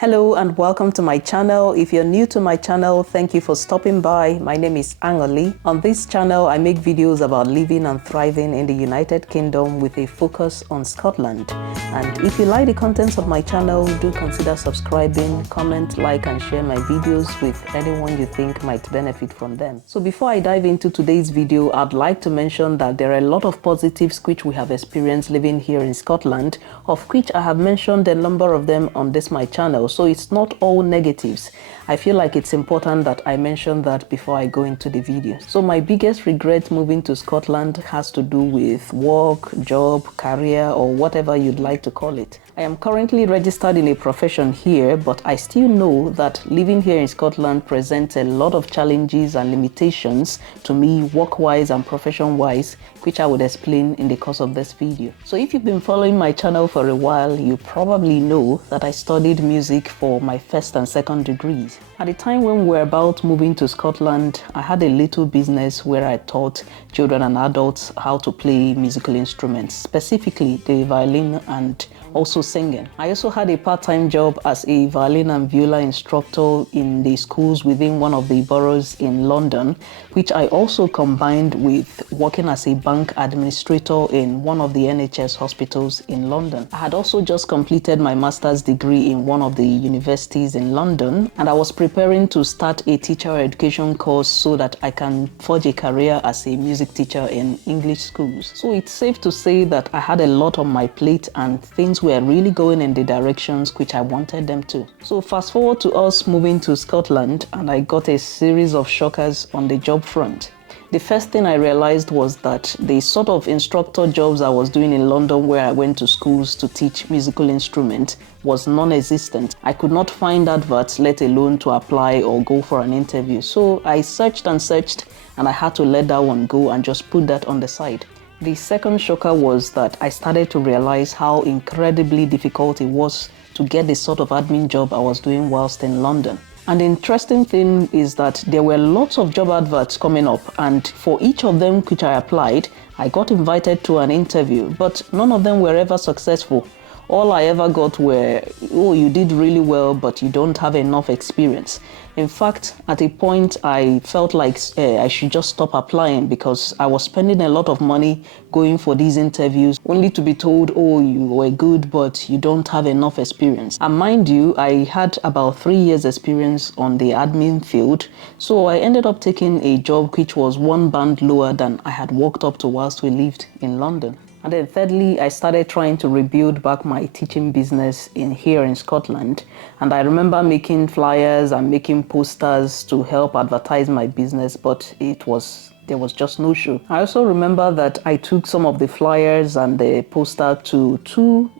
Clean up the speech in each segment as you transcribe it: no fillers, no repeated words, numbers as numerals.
Hello and welcome to my channel. If you're new to my channel, thank you for stopping by. My name is Angoli. On this channel, I make videos about living and thriving in the United Kingdom with a focus on Scotland. And if you like the contents of my channel, do consider subscribing, comment, like and share my videos with anyone you think might benefit from them. So before I dive into today's video, I'd like to mention that there are a lot of positives which we have experienced living here in Scotland, of which I have mentioned a number of them on my channel. So it's not all negatives. I feel like it's important that I mention that before I go into the video. So my biggest regret moving to Scotland has to do with work, job, career, or whatever you'd like to call it. I am currently registered in a profession here, but I still know that living here in Scotland presents a lot of challenges and limitations to me work-wise and profession-wise, which I would explain in the course of this video. So if you've been following my channel for a while, you probably know that I studied music for my first and second degrees. At the time when we were about moving to Scotland, I had a little business where I taught children and adults how to play musical instruments, specifically the violin and also singing. I also had a part-time job as a violin and viola instructor in the schools within one of the boroughs in London, which I also combined with working as a bank administrator in one of the NHS hospitals in London. I had also just completed my master's degree in one of the universities in London, and I was preparing to start a teacher education course so that I can forge a career as a music teacher in English schools. So it's safe to say that I had a lot on my plate and things were really going in the directions which I wanted them to. So fast forward to us moving to Scotland, and I got a series of shockers on the job front. The first thing I realized was that the sort of instructor jobs I was doing in London, where I went to schools to teach musical instruments, was non-existent. I could not find adverts, let alone to apply or go for an interview. So I searched and searched, and I had to let that one go and just put that on the side. The second shocker was that I started to realize how incredibly difficult it was to get the sort of admin job I was doing whilst in London. And the interesting thing is that there were lots of job adverts coming up, and for each of them which I applied, I got invited to an interview, but none of them were ever successful. All I ever got were, oh, you did really well, but you don't have enough experience. In fact, at a point, I felt like I should just stop applying because I was spending a lot of money going for these interviews only to be told, oh, you were good, but you don't have enough experience. And mind you, I had about 3 years experience on the admin field. So I ended up taking a job which was one band lower than I had worked up to whilst we lived in London. And then thirdly, I started trying to rebuild back my teaching business here in Scotland. And I remember making flyers and making posters to help advertise my business, but there was just no show. I also remember that I took some of the flyers and the poster to two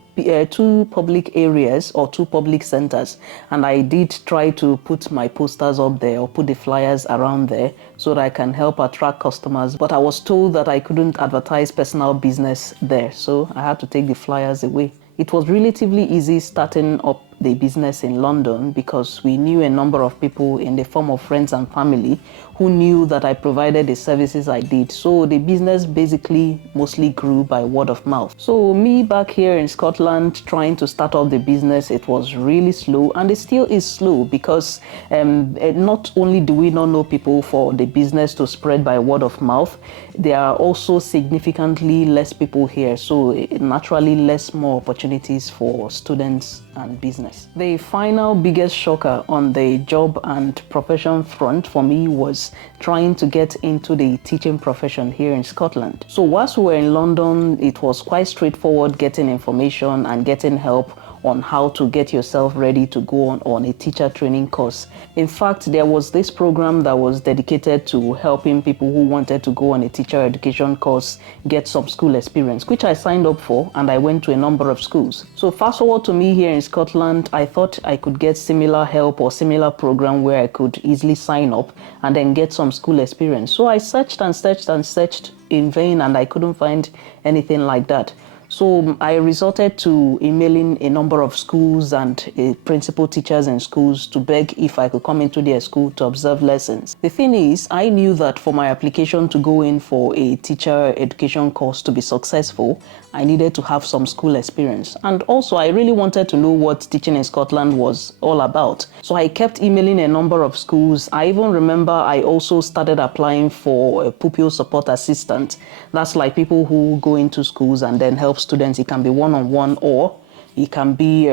public areas or two public centers, and I did try to put my posters up there or put the flyers around there so that I can help attract customers, but I was told that I couldn't advertise personal business there, so I had to take the flyers away. It was relatively easy starting up the business in London because we knew a number of people in the form of friends and family who knew that I provided the services I did. So the business basically mostly grew by word of mouth. So me back here in Scotland trying to start up the business, it was really slow, and it still is slow because not only do we not know people for the business to spread by word of mouth, there are also significantly less people here. So naturally more opportunities for students and business. The final biggest shocker on the job and profession front for me was trying to get into the teaching profession here in Scotland. So whilst we were in London, it was quite straightforward getting information and getting help on how to get yourself ready to go on a teacher training course. In fact, there was this program that was dedicated to helping people who wanted to go on a teacher education course get some school experience, which I signed up for, and I went to a number of schools. So fast forward to me here in Scotland, I thought I could get similar help or similar program where I could easily sign up and then get some school experience. So I searched and searched and searched in vain, and I couldn't find anything like that. So I resorted to emailing a number of schools and principal teachers in schools to beg if I could come into their school to observe lessons. The thing is, I knew that for my application to go in for a teacher education course to be successful, I needed to have some school experience. And also, I really wanted to know what teaching in Scotland was all about. So I kept emailing a number of schools. I even remember I also started applying for a pupil support assistant. That's like people who go into schools and then help students. It can be one-on-one, or it can be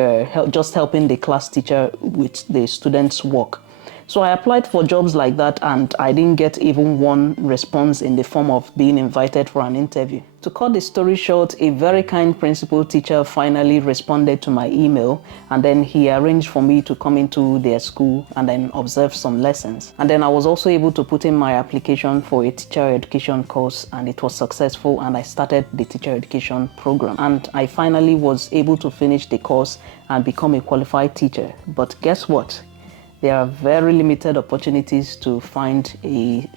just helping the class teacher with the students' work. So I applied for jobs like that, and I didn't get even one response in the form of being invited for an interview. To cut the story short, a very kind principal teacher finally responded to my email, and then he arranged for me to come into their school and then observe some lessons. And then I was also able to put in my application for a teacher education course, and it was successful, and I started the teacher education program. And I finally was able to finish the course and become a qualified teacher. But guess what? There are very limited opportunities to find a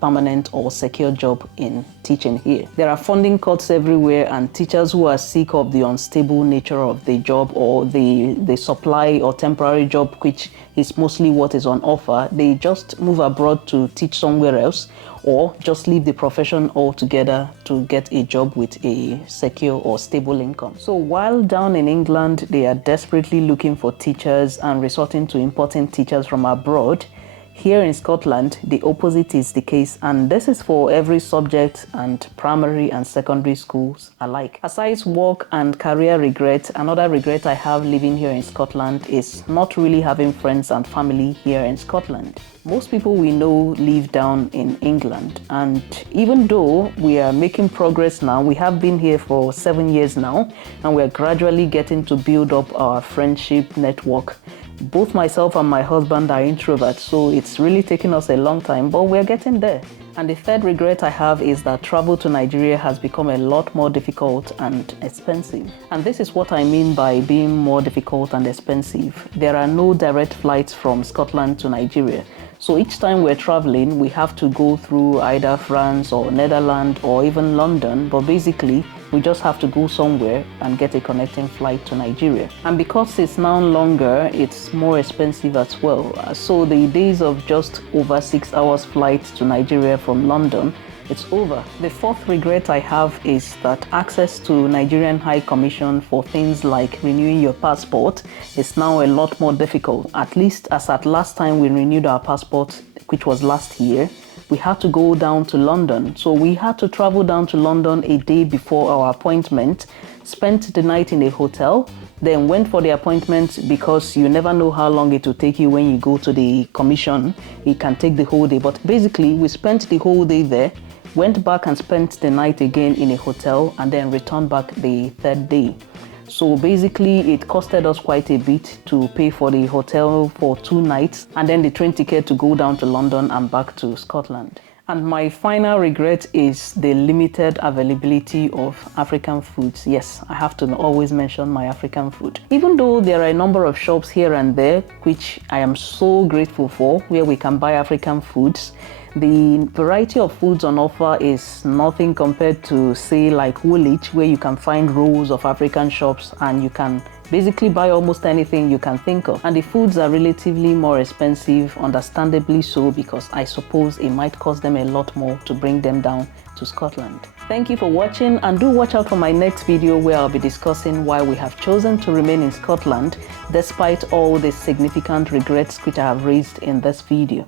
permanent or secure job in teaching here. There are funding cuts everywhere, and teachers who are sick of the unstable nature of the job, or the supply or temporary job, which is mostly what is on offer, they just move abroad to teach somewhere else, or just leave the profession altogether to get a job with a secure or stable income. So while down in England, they are desperately looking for teachers and resorting to importing teachers from abroad, here in Scotland, the opposite is the case, and this is for every subject and primary and secondary schools alike. Aside work and career regret, another regret I have living here in Scotland is not really having friends and family here in Scotland. Most people we know live down in England, and even though we are making progress now, we have been here for 7 years now, and we're gradually getting to build up our friendship network. Both myself and my husband are introverts, so it's really taken us a long time, but we're getting there. And the third regret I have is that travel to Nigeria has become a lot more difficult and expensive. And this is what I mean by being more difficult and expensive. There are no direct flights from Scotland to Nigeria. So each time we're traveling, we have to go through either France or Netherlands or even London, but basically we just have to go somewhere and get a connecting flight to Nigeria. And because it's now longer, it's more expensive as well. So the days of just over 6 hours flight to Nigeria from London, it's over. The fourth regret I have is that access to Nigerian High Commission for things like renewing your passport is now a lot more difficult. At least as at last time we renewed our passport, which was last year, we had to go down to London. So we had to travel down to London a day before our appointment, spent the night in a hotel, then went for the appointment, because you never know how long it will take you when you go to the commission. It can take the whole day, but basically we spent the whole day there, went back and spent the night again in a hotel, and then returned back the third day. So basically it costed us quite a bit to pay for the hotel for 2 nights, and then the train ticket to go down to London and back to Scotland. And my final regret is the limited availability of African foods. Yes, I have to always mention my African food. Even though there are a number of shops here and there, which I am so grateful for, where we can buy African foods, the variety of foods on offer is nothing compared to, say, like Woolwich, where you can find rows of African shops and you can basically buy almost anything you can think of. And the foods are relatively more expensive, understandably so, because I suppose it might cost them a lot more to bring them down to Scotland. Thank you for watching, and do watch out for my next video where I'll be discussing why we have chosen to remain in Scotland despite all the significant regrets which I have raised in this video.